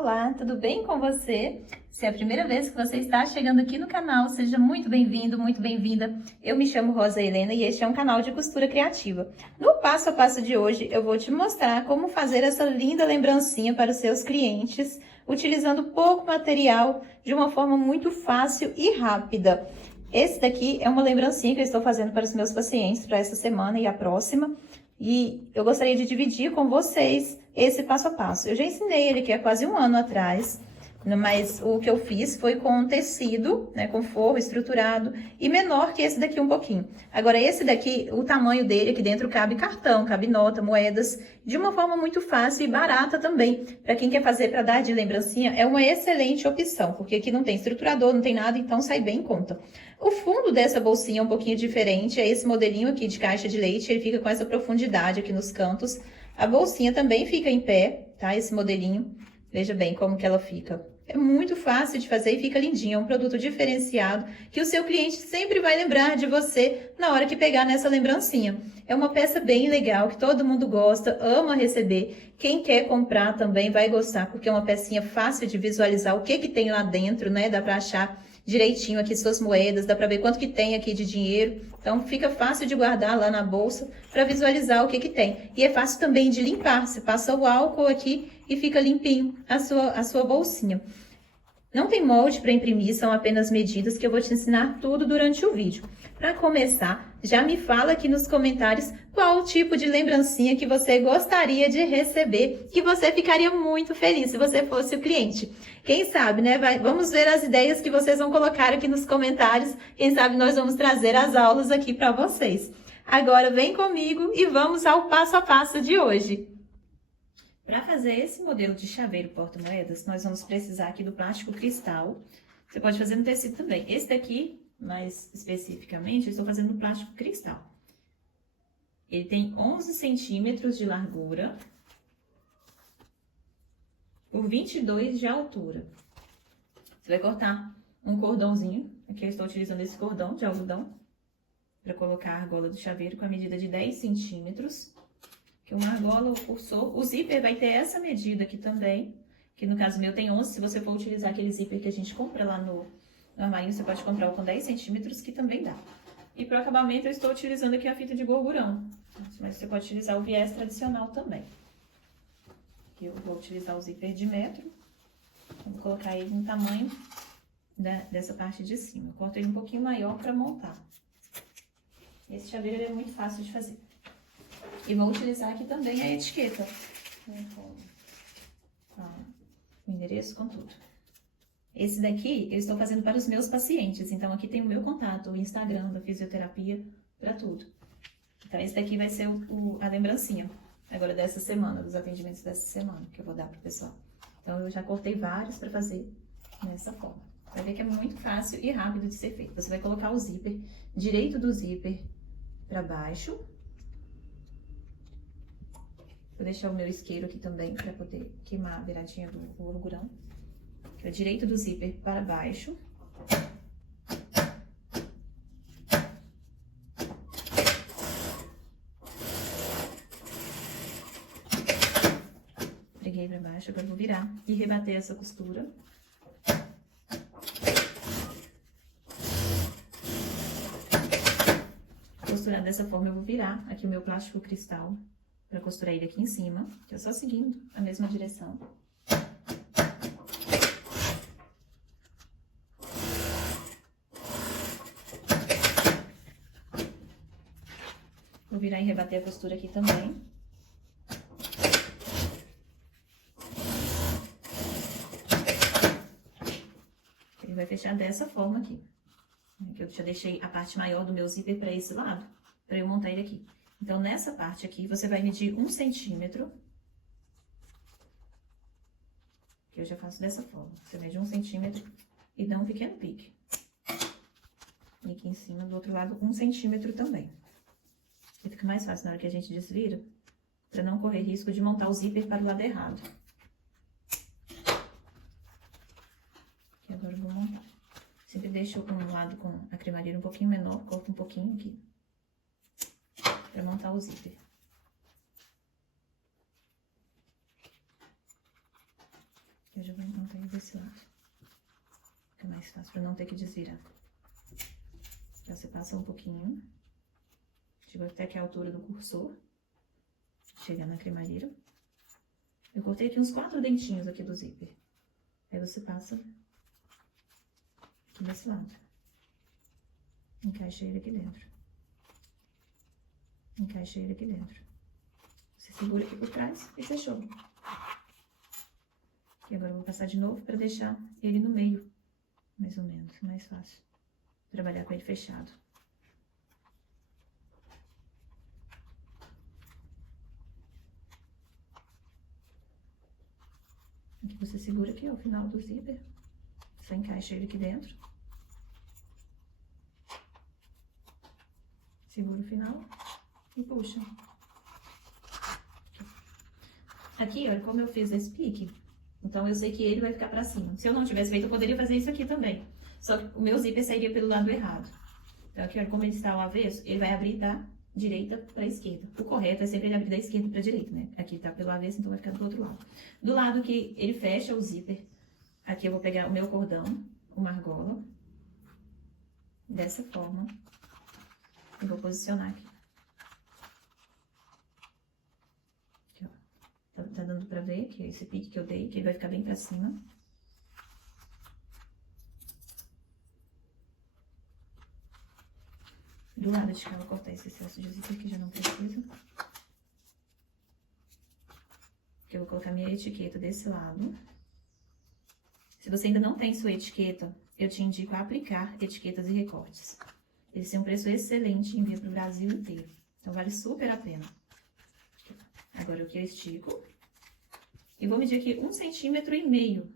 Olá, tudo bem com você? Se é a primeira vez que você está chegando aqui no canal, seja muito bem-vindo, muito bem-vinda. Eu me chamo Rosa Helena e este é um canal de costura criativa. No passo a passo de hoje, eu vou te mostrar como fazer essa linda lembrancinha para os seus clientes, utilizando pouco material, de uma forma muito fácil e rápida. Esse daqui é uma lembrancinha que eu estou fazendo para os meus pacientes para essa semana e a próxima. E eu gostaria de dividir com vocês esse passo a passo. Eu já ensinei ele aqui há quase um ano atrás, mas o que eu fiz foi com um tecido, né, com forro estruturado e menor que esse daqui um pouquinho. Agora esse daqui, o tamanho dele aqui dentro cabe cartão, cabe nota, moedas, de uma forma muito fácil e barata também. Para quem quer fazer para dar de lembrancinha, é uma excelente opção, porque aqui não tem estruturador, não tem nada, então sai bem em conta. O fundo dessa bolsinha é um pouquinho diferente, é esse modelinho aqui de caixa de leite, ele fica com essa profundidade aqui nos cantos. A bolsinha também fica em pé, tá? Esse modelinho, veja bem como que ela fica. É muito fácil de fazer e fica lindinho, é um produto diferenciado que o seu cliente sempre vai lembrar de você na hora que pegar nessa lembrancinha. É uma peça bem legal, que todo mundo gosta, ama receber. Quem quer comprar também vai gostar, porque é uma pecinha fácil de visualizar o que que tem lá dentro, né? Dá para achar direitinho aqui suas moedas, dá para ver quanto que tem aqui de dinheiro. Então fica fácil de guardar lá na bolsa para visualizar o que que tem. E é fácil também de limpar, você passa o álcool aqui e fica limpinho a sua bolsinha. Não tem molde para imprimir, são apenas medidas que eu vou te ensinar tudo durante o vídeo. Para começar, já me fala aqui nos comentários qual o tipo de lembrancinha que você gostaria de receber, que você ficaria muito feliz se você fosse o cliente. Quem sabe, né? Vamos ver as ideias que vocês vão colocar aqui nos comentários. Quem sabe nós vamos trazer as aulas aqui para vocês. Agora vem comigo e vamos ao passo a passo de hoje. Para fazer esse modelo de chaveiro porta-moedas, nós vamos precisar aqui do plástico cristal. Você pode fazer no tecido também. Esse daqui, mais especificamente, eu estou fazendo no plástico cristal. Ele tem 11 centímetros de largura por 22 de altura. Você vai cortar um cordãozinho. Aqui eu estou utilizando esse cordão de algodão para colocar a argola do chaveiro com a medida de 10 centímetros. Que uma argola, o cursor, o zíper vai ter essa medida aqui também, que no caso meu tem 11, se você for utilizar aquele zíper que a gente compra lá no armário, você pode comprar o com 10 centímetros, que também dá. E para o acabamento eu estou utilizando aqui a fita de gorgurão, mas você pode utilizar o viés tradicional também. Aqui eu vou utilizar o zíper de metro, vou colocar ele no tamanho dessa parte de cima. Eu corto ele um pouquinho maior para montar. Esse chaveiro é muito fácil de fazer. E vou utilizar aqui também a etiqueta, né, com o endereço, com tudo. Esse daqui eu estou fazendo para os meus pacientes, então aqui tem o meu contato, o Instagram da fisioterapia, para tudo. Então esse daqui vai ser a lembrancinha, agora dessa semana, dos atendimentos dessa semana, que eu vou dar para o pessoal. Então eu já cortei vários para fazer nessa forma. Vai ver que é muito fácil e rápido de ser feito. Você vai colocar o zíper direito do zíper para baixo. Vou deixar o meu isqueiro aqui também, para poder queimar a beiradinha do gorgurão. É direito do zíper para baixo. Preguei para baixo, agora eu vou virar e rebater essa costura. Costurar dessa forma, eu vou virar aqui o meu plástico cristal para costurar ele aqui em cima, que é só seguindo a mesma direção. Vou virar e rebater a costura aqui também. Ele vai fechar dessa forma aqui. Que eu já deixei a parte maior do meu zíper para esse lado, para eu montar ele aqui. Então, nessa parte aqui, você vai medir 1 centímetro. Que eu já faço dessa forma. Você mede 1 centímetro e dá um pequeno pique. E aqui em cima, do outro lado, 1 centímetro também. E fica mais fácil na hora que a gente desvira, para não correr risco de montar o zíper para o lado errado. E agora eu vou montar. Sempre deixo um lado com a cremadeira um pouquinho menor, corto um pouquinho aqui, para montar o zíper. Eu já vou montar ele desse lado. Fica mais fácil pra não ter que desvirar. Então, você passa um pouquinho. Chega até aqui a altura do cursor. Chega na cremadeira. Eu cortei aqui uns 4 dentinhos aqui do zíper. Aí você passa aqui desse lado. Encaixa ele aqui dentro. Encaixa ele aqui dentro. Você segura aqui por trás e fechou. E agora eu vou passar de novo para deixar ele no meio, mais ou menos, mais fácil. Trabalhar com ele fechado. Aqui você segura aqui, ó, o final do zíper. Só encaixa ele aqui dentro. Segura o final e puxa. Aqui, ó, como eu fiz esse pique, então eu sei que ele vai ficar pra cima. Se eu não tivesse feito, eu poderia fazer isso aqui também. Só que o meu zíper sairia pelo lado errado. Então aqui, ó, como ele está ao avesso, ele vai abrir da direita pra esquerda. O correto é sempre ele abrir da esquerda pra direita, né? Aqui tá pelo avesso, então vai ficar do outro lado. Do lado que ele fecha o zíper, aqui eu vou pegar o meu cordão, uma argola, dessa forma, e vou posicionar aqui. Aqui, ó. Tá dando pra ver que esse pique que eu dei, que ele vai ficar bem pra cima. Do lado de cá, eu vou cortar esse excesso de zíper que já não precisa. Aqui eu vou colocar minha etiqueta desse lado. Se você ainda não tem sua etiqueta, eu te indico a aplicar etiquetas e recortes. Eles têm um preço excelente e envio para o Brasil inteiro. Então, vale super a pena. Agora, o que eu estico. E vou medir aqui 1,5 cm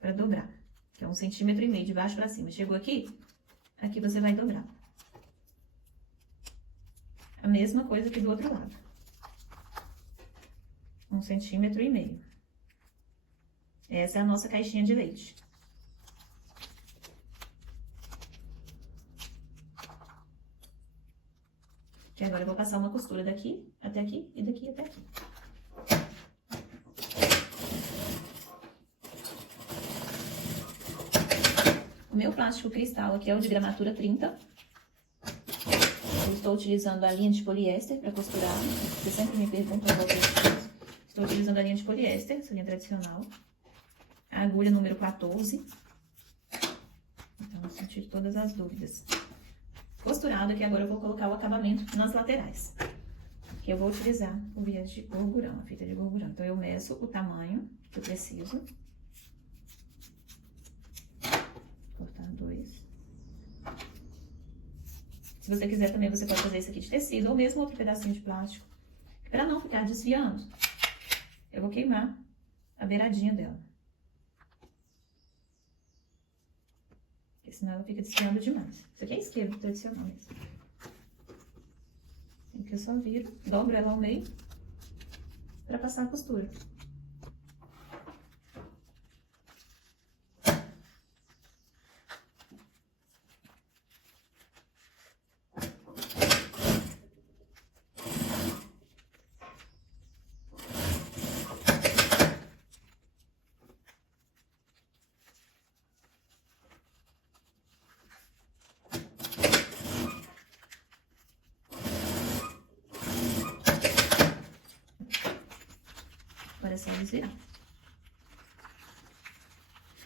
para dobrar. Que é 1,5 cm de baixo para cima. Chegou aqui? Aqui você vai dobrar. A mesma coisa aqui do outro lado. 1,5 cm. Essa é a nossa caixinha de leite. Que agora eu vou passar uma costura daqui até aqui e daqui até aqui. O meu plástico cristal aqui é o de gramatura 30. Eu estou utilizando a linha de poliéster para costurar. Você sempre me pergunta qual é o. Estou utilizando a linha de poliéster, essa linha tradicional. A agulha número 14. Então, eu tiro todas as dúvidas. Costurado aqui, agora eu vou colocar o acabamento nas laterais. Que eu vou utilizar o viés de gorgurão, a fita de gorgurão. Então, eu meço o tamanho que eu preciso. Vou cortar 2. Se você quiser também, você pode fazer isso aqui de tecido ou mesmo outro pedacinho de plástico. Para não ficar desfiando, eu vou queimar a beiradinha dela. Porque senão ela fica desfiando demais. Isso aqui é isqueiro tradicional mesmo. Aqui eu só viro, dobro ela ao meio para passar a costura. Agora é só desvirar.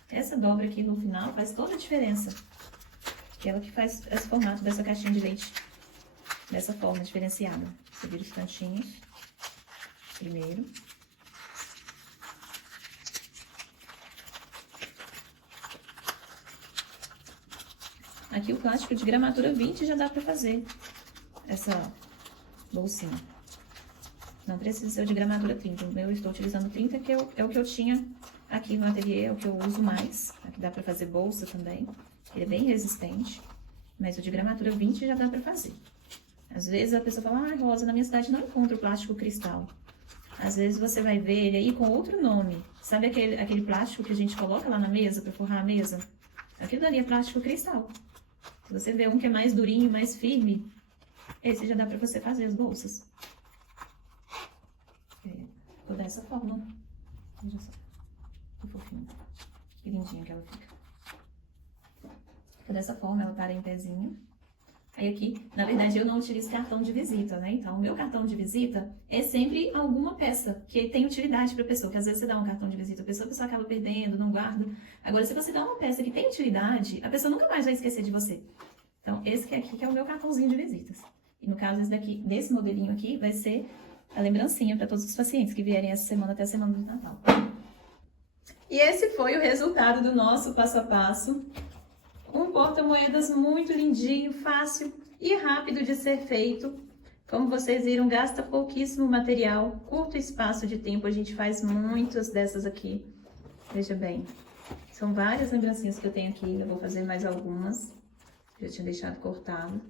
Essa dobra aqui no final faz toda a diferença. Que é ela que faz esse formato dessa caixinha de leite. Dessa forma, diferenciada. Você vira os cantinhos. Primeiro. Aqui o plástico de gramatura 20 já dá pra fazer essa bolsinha. Não precisa ser o de gramatura 30. Eu estou utilizando 30, que é o que eu tinha aqui no ateliê, é o que eu uso mais. Aqui dá pra fazer bolsa também. Ele é bem resistente. Mas o de gramatura 20 já dá pra fazer. Às vezes a pessoa fala, Rosa, na minha cidade não encontro plástico cristal. Às vezes você vai ver ele aí com outro nome. Sabe aquele plástico que a gente coloca lá na mesa, pra forrar a mesa? Aquilo dali é plástico cristal. Se você vê um que é mais durinho, mais firme, esse já dá pra você fazer as bolsas. Ficou dessa forma. Veja só. Que fofinho. Que lindinha que ela fica. Fica dessa forma, ela para em pezinho. Aí aqui, na verdade, eu não utilizo cartão de visita, né? Então, o meu cartão de visita é sempre alguma peça que tem utilidade para a pessoa. Que às vezes você dá um cartão de visita à pessoa, a pessoa acaba perdendo, não guarda. Agora, se você dá uma peça que tem utilidade, a pessoa nunca mais vai esquecer de você. Então, esse aqui que é o meu cartãozinho de visitas. E no caso, esse daqui, desse modelinho aqui, vai ser a lembrancinha para todos os pacientes que vierem essa semana até a semana do Natal. E esse foi o resultado do nosso passo a passo. Um porta-moedas muito lindinho, fácil e rápido de ser feito. Como vocês viram, gasta pouquíssimo material, curto espaço de tempo, a gente faz muitas dessas aqui. Veja bem, são várias lembrancinhas que eu tenho aqui, eu vou fazer mais algumas. Já tinha deixado cortado.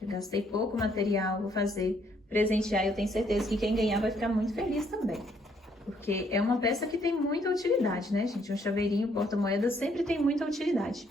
Eu gastei pouco material, vou fazer, presentear. Eu tenho certeza que quem ganhar vai ficar muito feliz também. Porque é uma peça que tem muita utilidade, né, gente? Um chaveirinho, porta-moedas sempre tem muita utilidade.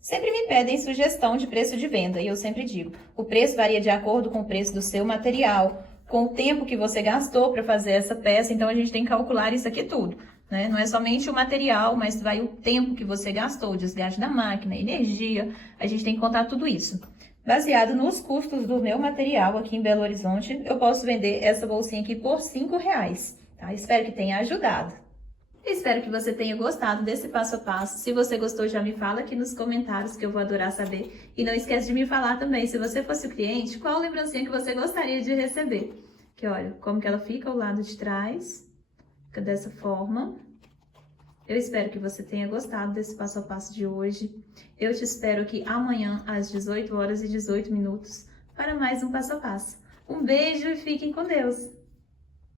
Sempre me pedem sugestão de preço de venda e eu sempre digo, o preço varia de acordo com o preço do seu material, com o tempo que você gastou para fazer essa peça, então a gente tem que calcular isso aqui tudo, né? Não é somente o material, mas vai o tempo que você gastou, o desgaste da máquina, energia, a gente tem que contar tudo isso. Baseado nos custos do meu material aqui em Belo Horizonte, eu posso vender essa bolsinha aqui por R$5, tá? Espero que tenha ajudado. Espero que você tenha gostado desse passo a passo. Se você gostou, já me fala aqui nos comentários que eu vou adorar saber. E não esquece de me falar também, se você fosse o cliente, qual lembrancinha que você gostaria de receber. Que olha, como que ela fica ao lado de trás. Fica dessa forma. Eu espero que você tenha gostado desse passo a passo de hoje. Eu te espero aqui amanhã às 18h18 para mais um passo a passo. Um beijo e fiquem com Deus!